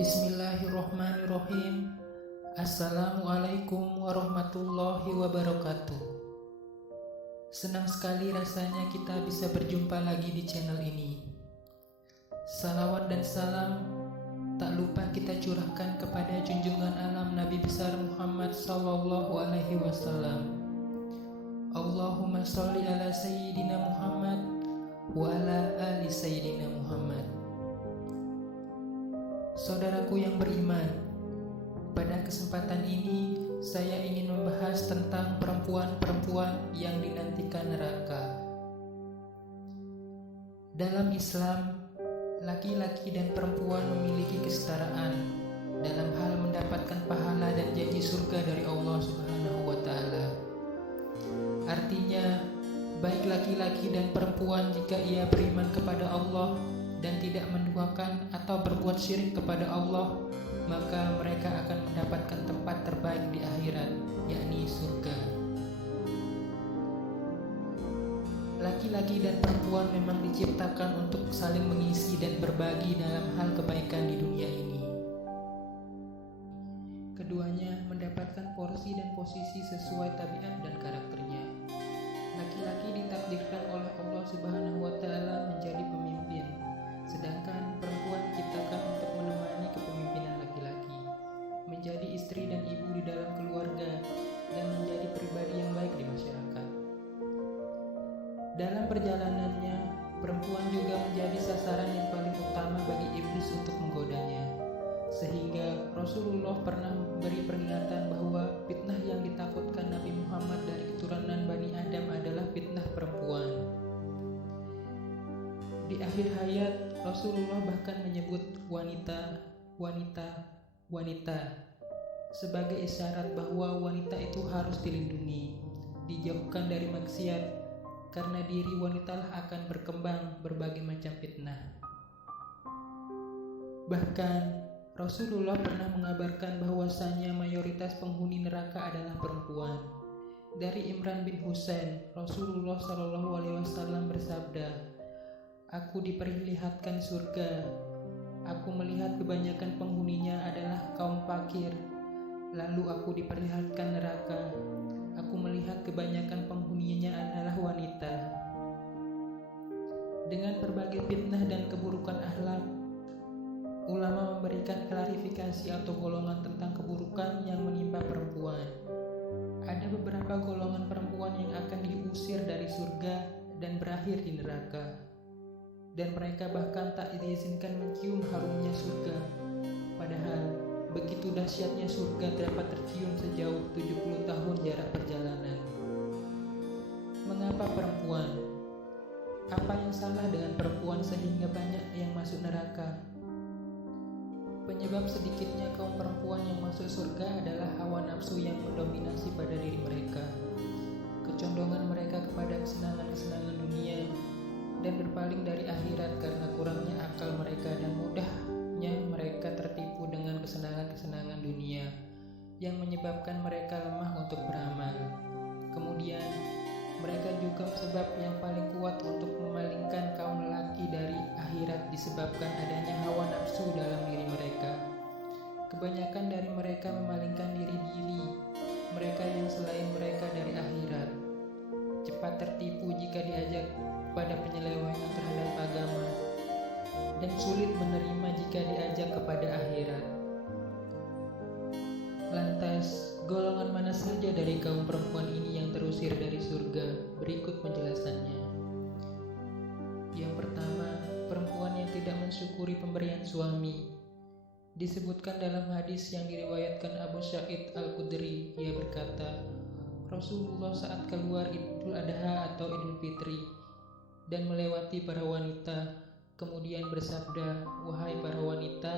Bismillahirrohmanirrohim. Assalamualaikum warahmatullahi wabarakatuh. Senang sekali rasanya kita bisa berjumpa lagi di channel ini. Salawat dan salam tak lupa kita curahkan kepada junjungan alam Nabi besar Muhammad sallallahu alaihi wasallam. Allahumma sholli ala sayyidina Muhammad wa ala ali sayyidina Muhammad. Saudaraku yang beriman, pada kesempatan ini saya ingin membahas tentang perempuan-perempuan yang dinantikan neraka. Dalam Islam, laki-laki dan perempuan memiliki kesetaraan dalam hal mendapatkan pahala dan janji surga dari Allah Subhanahu wa Ta'ala. Artinya, baik laki-laki dan perempuan jika ia beriman kepada Allah dan tidak menduakan atau berbuat syirik kepada Allah, maka mereka akan mendapatkan tempat terbaik di akhirat, yakni surga. Laki-laki dan perempuan memang diciptakan untuk saling mengisi dan berbagi dalam hal kebaikan di dunia ini. Keduanya mendapatkan porsi dan posisi sesuai tabiat dan karakternya. Laki-laki ditakdirkan oleh Allah Subhanahu wa Ta'ala menjadi pemimpin, sedangkan perempuan diciptakan untuk menemani kepemimpinan laki-laki, menjadi istri dan ibu di dalam keluarga, dan menjadi pribadi yang baik di masyarakat. Dalam perjalanannya, perempuan juga menjadi sasaran yang paling utama bagi iblis untuk menggodanya, sehingga Rasulullah pernah memberi peringatan bahwa fitnah yang ditakutkan Nabi Muhammad dari keturunan Bani Adam adalah fitnah perempuan. Di akhir hayat, Rasulullah bahkan menyebut wanita sebagai isyarat bahwa wanita itu harus dilindungi, dijauhkan dari maksiat, karena diri wanitalah akan berkembang berbagai macam fitnah. Bahkan Rasulullah pernah mengabarkan bahwasanya mayoritas penghuni neraka adalah perempuan. Dari Imran bin Husain, Rasulullah SAW bersabda, "Aku diperlihatkan surga. Aku melihat kebanyakan penghuninya adalah kaum fakir. Lalu aku diperlihatkan neraka. Aku melihat kebanyakan penghuninya adalah wanita." Dengan berbagai fitnah dan keburukan akhlak, ulama memberikan klarifikasi atau golongan tentang keburukan yang menimpa perempuan. Ada beberapa golongan perempuan yang akan diusir dari surga dan berakhir di neraka, dan mereka bahkan tak diizinkan mencium harumnya surga. Padahal begitu dahsyatnya surga dapat tercium sejauh 70 tahun jarak perjalanan. Mengapa perempuan? Apa yang salah dengan perempuan sehingga banyak yang masuk neraka? Penyebab sedikitnya kaum perempuan yang masuk surga adalah hawa nafsu yang mendominasi pada diri mereka, kecondongan mereka kepada kesenangan-kesenangan dunia, dan berpaling dari akhirat karena kurangnya akal mereka dan mudahnya mereka tertipu dengan kesenangan-kesenangan dunia yang menyebabkan mereka lemah untuk beramal. Kemudian, mereka juga sebab yang paling kuat untuk memalingkan kaum lelaki dari akhirat disebabkan adanya hawa nafsu dalam diri mereka. Kebanyakan dari mereka memalingkan diri-diri mereka yang selain mereka dari akhirat. Cepat tertipu jika diajak pada penyelewengan terhadap agama, dan sulit menerima jika diajak kepada akhirat. Lantas, golongan mana saja dari kaum perempuan ini yang terusir dari surga? Berikut penjelasannya. Yang pertama, perempuan yang tidak mensyukuri pemberian suami. Disebutkan dalam hadis yang diriwayatkan Abu Sa'id Al-Khudri, ia berkata, Rasulullah saat keluar Idul Adha atau Idul Fitri dan melewati para wanita, kemudian bersabda, "Wahai para wanita,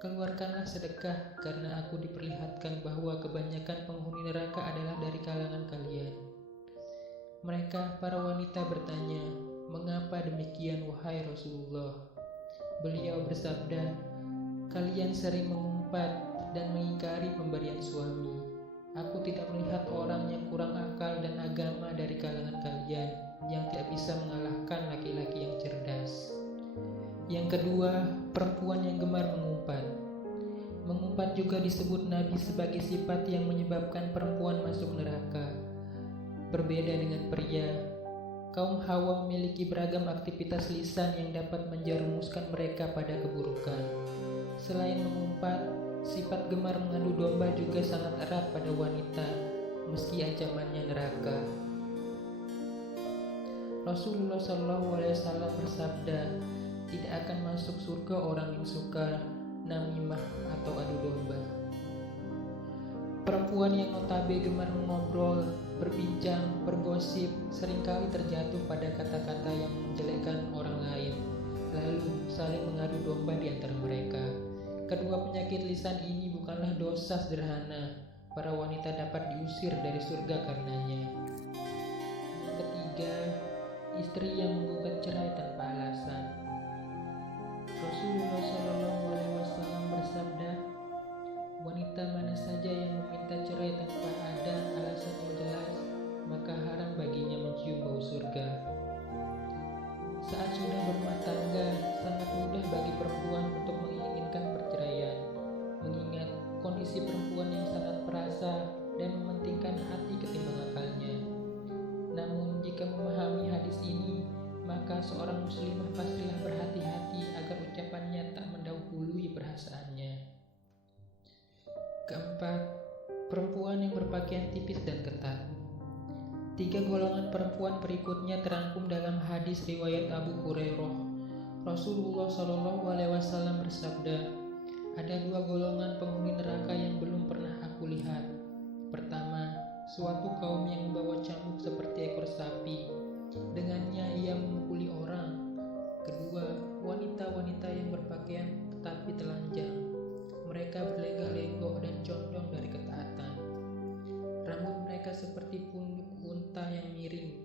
keluarkanlah sedekah, karena aku diperlihatkan bahwa kebanyakan penghuni neraka adalah dari kalangan kalian." Mereka, para wanita, bertanya, "Mengapa demikian, wahai Rasulullah?" Beliau bersabda, "Kalian sering mengumpat dan mengingkari pemberian suami. Aku tidak melihat orang yang kurang akal dan agama dari kalangan kalian yang tidak bisa mengalahkan laki-laki yang cerdas." Yang kedua, perempuan yang gemar mengumpat. Dapat juga disebut nabi sebagai sifat yang menyebabkan perempuan masuk neraka. Berbeda dengan pria, kaum Hawa memiliki beragam aktivitas lisan yang dapat menjerumuskan mereka pada keburukan. Selain mengumpat, sifat gemar mengadu domba juga sangat erat pada wanita, meski ancamannya neraka. Rasulullah SAW bersabda, tidak akan masuk surga orang yang suka namimah atau adu domba. Perempuan yang notabe gemar mengobrol, berbincang, bergosip, seringkali terjatuh pada kata-kata yang menjelekkan orang lain, lalu saling mengadu domba di antara mereka. Kedua penyakit lisan ini bukanlah dosa sederhana. Para wanita dapat diusir dari surga karenanya. Yang ketiga, istri yang menggugat cerai tanpa alasan. Rasulullah SAW bersabda, wanita mana saja yang meminta cerai tanpa ada alasan yang jelas, maka haram baginya mencium bau surga. Saat sudah berumah tangga, sangat mudah bagi perempuan untuk menginginkan perceraian, mengingat kondisi perempuan yang sangat perasa dan mementingkan hati ketimbang akalnya. Namun jika memahami hadis ini, maka seorang muslimah pastilah berhati-hati agar ucapannya tak mendahului perasaannya. Keempat, perempuan yang berpakaian tipis dan ketat. 3 golongan perempuan berikutnya terangkum dalam hadis riwayat Abu Hurairah. Rasulullah SAW bersabda, ada 2 golongan penghuni neraka yang belum pernah aku lihat. Pertama, suatu kaum yang membawa cambuk seperti ekor sapi. Dengannya ia memukuli orang. Kedua, wanita-wanita yang berpakaian tetapi telanjang. Mereka berlenggak-lenggok dan condong dari ketaatan. Rambut mereka seperti pundak unta yang miring.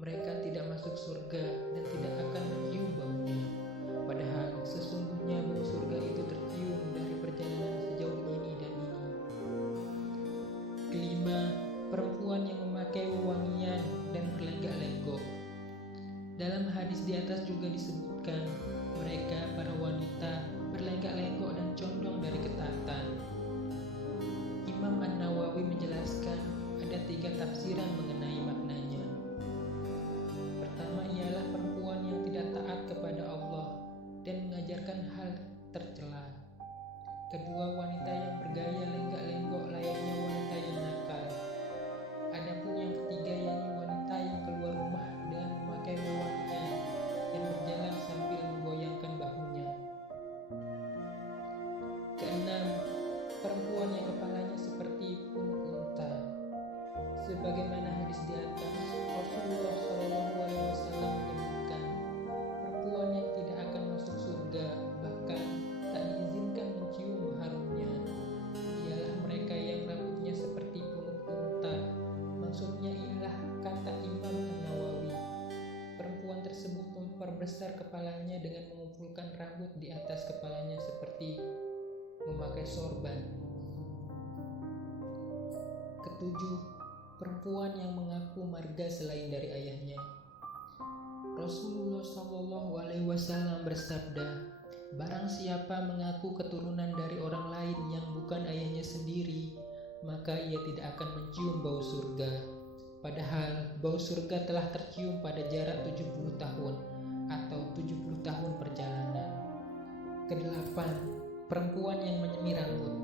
Mereka tidak masuk surga dan tidak akan mencium baunya. Padahal sesungguhnya bau surga itu tercium dari perjalanan sejauh ini dan ini. Kelima, perempuan yang memakai wewangian dan berlenggak-lenggok. Dalam hadis di atas juga disebutkan, mereka para wanita berlenggak-lenggok dan condong dari ketaatan. Imam An-Nawawi menjelaskan ada 3 tafsiran mengenai maknanya. Pertama ialah perempuan yang tidak taat kepada Allah dan mengajarkan hal tercela. Kedua, wanita yang bergaya lenggak-lenggok layaknya wanita yang nakal. Adapun yang ketiga yakni wanita yang keluar rumah dengan memakai wewangian dan berjalan sambil menggoyangkan bahunya. Keenam, perempuan yang kepalanya seperti punuk unta. Sebagaimana hadis di atas, Rasulullah SAW menyebutkan, perempuan yang tidak akan masuk surga, bahkan tak diizinkan mencium harumnya, ialah mereka yang rambutnya seperti punuk unta. Maksudnya inilah kata Imam An-Nawawi. Perempuan tersebut memperbesar kepalanya dengan mengumpulkan rambut di atas kepalanya seperti memakai sorban. Ketujuh, perempuan yang mengaku marga selain dari ayahnya. Rasulullah SAW bersabda, barang siapa mengaku keturunan dari orang lain yang bukan ayahnya sendiri, maka ia tidak akan mencium bau surga. Padahal bau surga telah tercium pada jarak 70 tahun atau 70 tahun perjalanan. Kedelapan, perempuan yang menyemir rambut.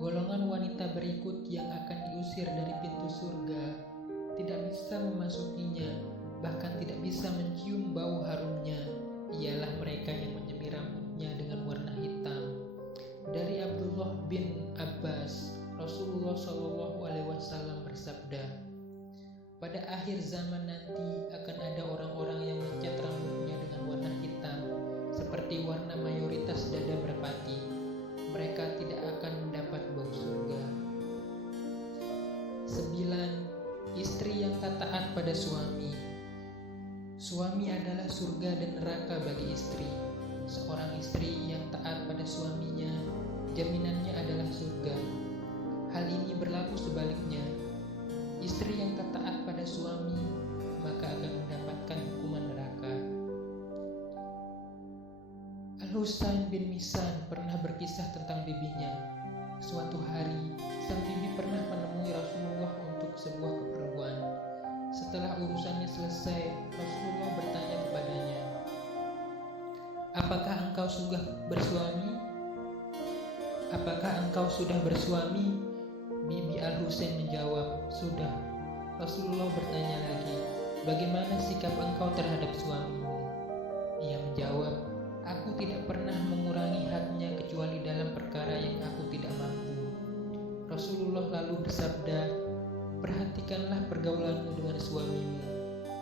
Golongan wanita berikut yang akan diusir dari pintu surga tidak bisa memasukinya, bahkan tidak bisa mencium bau harumnya, ialah mereka yang menyemir rambutnya dengan warna hitam. Dari Abdullah bin Abbas, Rasulullah SAW bersabda, pada akhir zaman nanti akan ada orang-orang yang mencat rambutnya dengan warna hitam, seperti warna mayoritas dada merpati. Mereka tidak akan mendapat bau surga. 9. Istri yang tak taat pada suami. Suami adalah surga dan neraka bagi istri. Seorang istri yang taat pada suaminya, jaminannya adalah surga. Hal ini berlaku sebaliknya. Istri yang tak taat pada suami, maka akan mendapatkan hukuman neraka. Al-Husain bin Misan pernah berkisah tentang bibinya. Suatu hari, sang bibi pernah menemui Rasulullah untuk sebuah keperluan. Setelah urusannya selesai, Rasulullah bertanya kepadanya, "Apakah engkau sudah bersuami?" "Apakah engkau sudah bersuami?" Bibi Al-Husain menjawab, "Sudah." Rasulullah bertanya lagi, "Bagaimana sikap engkau terhadap suamimu?" Ia menjawab, "Aku tidak pernah mengurangi haknya kecuali dalam perkara yang aku tidak mampu." Rasulullah lalu bersabda, "Perhatikanlah pergaulanmu dengan suamimu,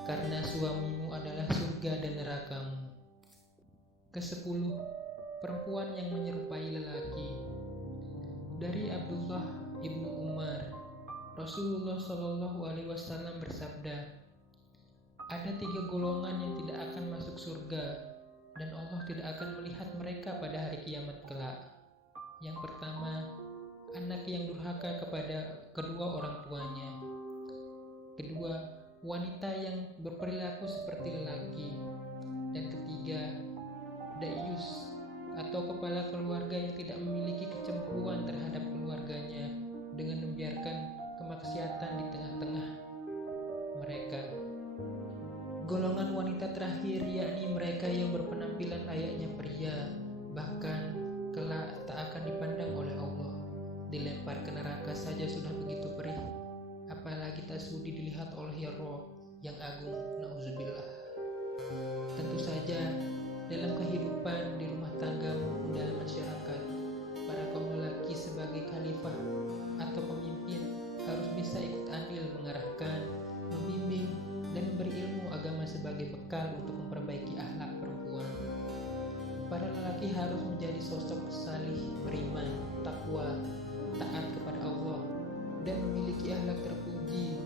karena suamimu adalah surga dan nerakamu." Ke-10. Perempuan yang menyerupai lelaki. Dari Abdullah ibnu Umar, Rasulullah Shallallahu Alaihi Wasallam bersabda, "Ada 3 golongan yang tidak akan masuk surga, dan Allah tidak akan melihat mereka pada hari kiamat kelak. Yang pertama, anak yang durhaka kepada kedua orang tuanya. Kedua, wanita yang berperilaku seperti lelaki. Dan ketiga, dayus atau kepala keluarga yang tidak memiliki kecemburuan terhadap keluarganya dengan membiarkan kemaksiatan di tengah-tengah mereka." Golongan wanita terakhir yakni mereka yang berpenampilan layaknya pria, bahkan kelak tak akan dipandang oleh Allah. Dilempar ke neraka saja sudah begitu perih, apalagi tak sudi dilihat oleh Ya Roh yang agung, na'udzubillah. Tentu saja dalam kehidupan di rumah tangga maupun dalam masyarakat, para kaum lelaki sebagai khalifah atau pemimpin harus bisa ikut andil mengarahkan, membimbing, dan memberi ilmu agama sebagai bekal untuk memperbaiki akhlak perempuan. Para lelaki harus menjadi sosok salih, beriman, takwa, taat kepada Allah, dan memiliki akhlak terpuji